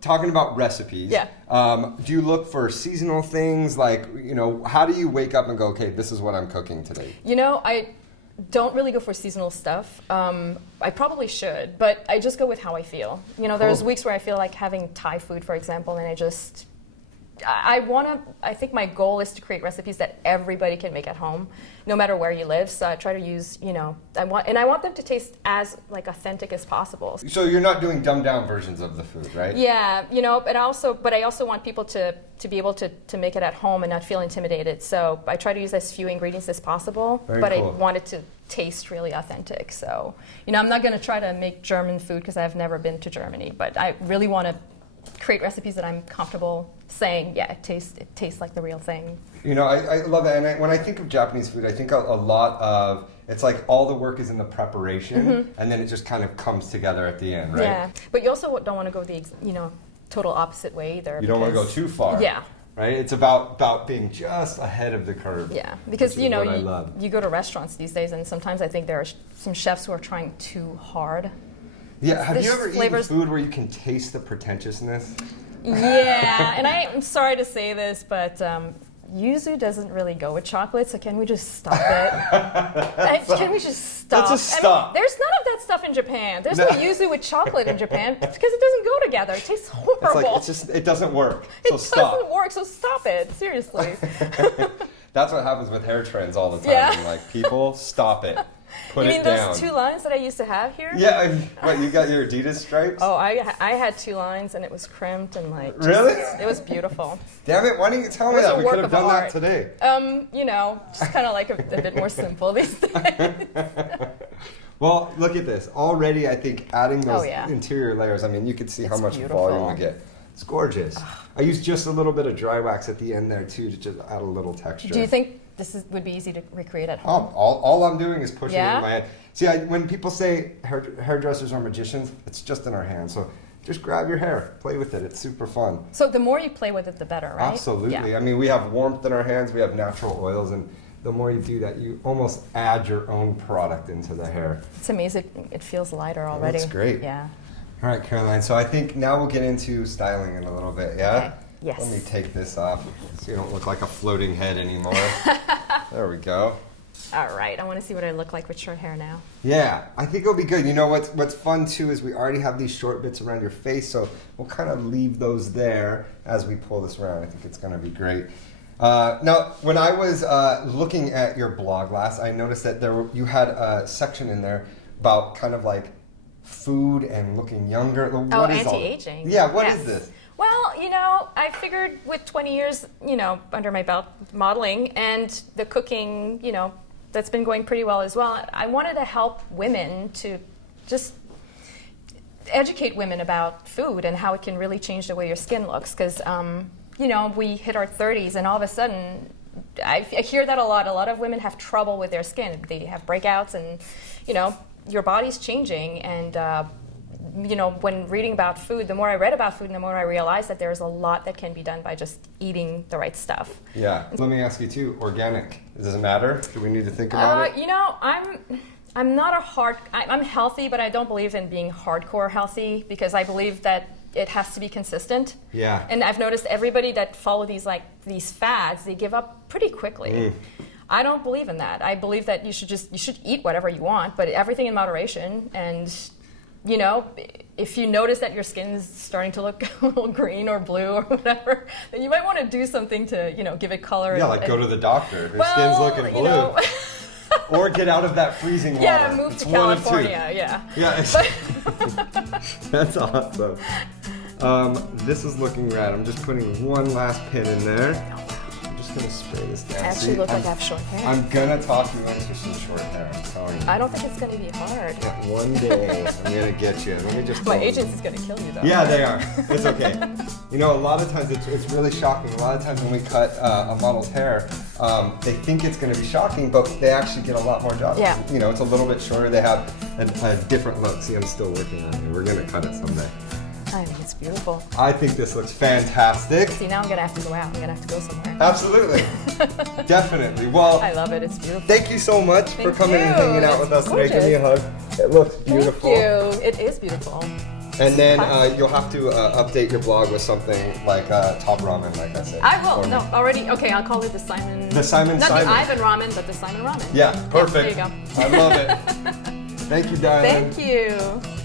talking about recipes, do you look for seasonal things? Like, you know, how do you wake up and go, okay, this is what I'm cooking today? You know, I don't really go for seasonal stuff. I probably should, but I just go with how I feel. You know, there's weeks where I feel like having Thai food, for example, and I think my goal is to create recipes that everybody can make at home, no matter where you live. So I try to use, you know, I want them to taste as like authentic as possible. So you're not doing dumbed down versions of the food, right? Yeah, you know, but I also want people to be able to make it at home and not feel intimidated. So I try to use as few ingredients as possible, but I want it to taste really authentic. So, you know, I'm not going to try to make German food because I've never been to Germany, but I really want to create recipes that I'm comfortable saying, yeah, it tastes like the real thing. You know, I love that. And when I think of Japanese food, I think a lot of, it's like all the work is in the preparation, and then it just kind of comes together at the end, right? Yeah, but you also don't want to go the, you know, total opposite way either. You don't want to go too far. Yeah. Right? It's about being just ahead of the curve. Yeah, because, you know, you go to restaurants these days, and sometimes I think there are some chefs who are trying too hard. Yeah, have you ever eaten food where you can taste the pretentiousness? Yeah, and I'm sorry to say this, but yuzu doesn't really go with chocolate, so can we just stop it? Can we just stop? Let's just stop. I mean, there's none of that stuff in Japan. There's no yuzu with chocolate in Japan because it doesn't go together. It tastes horrible. It's like, it doesn't work, so it stop. It doesn't work, so stop it. Seriously. That's what happens with hair trends all the time. Yeah. Like, people, stop it. Put you it mean down. those 2 lines that I used to have here? Yeah, what, you got your Adidas stripes? Oh, I had 2 lines and it was crimped and like just, really? It was beautiful. Damn it! Why didn't you tell me that? We could have done that today. You know, just kind of like a bit more simple these days. Well, look at this. Already, I think adding those yeah. interior layers. I mean, you can see how much beautiful. volume we get. It's gorgeous. I used just a little bit of dry wax at the end there too to just add a little texture. Do you think would be easy to recreate at home? All I'm doing is pushing it in my head. See, when people say hairdressers are magicians, it's just in our hands. So just grab your hair, play with it. It's super fun. So the more you play with it, the better, right? Absolutely. Yeah. I mean, we have warmth in our hands. We have natural oils, and the more you do that, you almost add your own product into the hair. It's amazing. It feels lighter already. That's great. Yeah. All right, Caroline. So I think now we'll get into styling in a little bit. Yeah. Okay. Yes. Let me take this off so you don't look like a floating head anymore. There we go. All right, I want to see what I look like with short hair now. Yeah, I think it'll be good. You know what's fun too is we already have these short bits around your face, so we'll kind of leave those there as we pull this around. I think it's going to be great. Now, when I was looking at your blog last, I noticed that you had a section in there about kind of like food and looking younger. What is anti-aging. Yeah, what is this? Well, you know, I figured with 20 years, you know, under my belt modeling and the cooking, you know, that's been going pretty well as well. I wanted to help women to just educate women about food and how it can really change the way your skin looks. Because, you know, we hit our 30s and all of a sudden, I hear that a lot. A lot of women have trouble with their skin. They have breakouts and, you know, your body's changing. And, you know, when reading about food, the more I read about food, the more I realized that there's a lot that can be done by just eating the right stuff. Yeah. Let me ask you too, organic, does it matter? Do we need to think about it? You know, I'm not I'm healthy, but I don't believe in being hardcore healthy because I believe that it has to be consistent. Yeah. And I've noticed everybody that follow these fads, they give up pretty quickly. I don't believe in that. I believe that you should eat whatever you want, but everything in moderation. And you know, if you notice that your skin is starting to look a little green or blue or whatever, then you might want to do something to, you know, give it color. Yeah, like go to the doctor if your skin's looking blue. You know, or get out of that freezing water. Yeah, move to California, yeah. Yeah, that's awesome. This is looking rad. I'm just putting one last pin in there. I'm just gonna spray this down. I actually look like I have short hair. I'm gonna talk you into some short hair, I'm telling you. I don't think it's gonna be hard. Yeah, one day I'm gonna get you. Let me just. My agency's gonna kill you though. Yeah, they are. It's okay. You know, a lot of times it's really shocking. A lot of times when we cut a model's hair, they think it's gonna be shocking, but they actually get a lot more jobs. Yeah. You know, it's a little bit shorter. They have a different look. See, I'm still working on it. We're gonna cut it someday. I think it's beautiful. I think this looks fantastic. See, now I'm gonna have to go out. I'm gonna have to go somewhere. Absolutely. Definitely. Well, I love it. It's beautiful. Thank you so much for coming and hanging out with us today. Give me a hug. It looks beautiful. Thank you. It is beautiful. And then you'll have to update your blog with something like Top Ramen, like I said. I will. No, already. Okay, I'll call it the Simon. The Simon Not Simon. the Ivan Ramen, but the Simon Ramen. Yeah, perfect. Yeah, there you go. I love it. Thank you, darling. Thank you.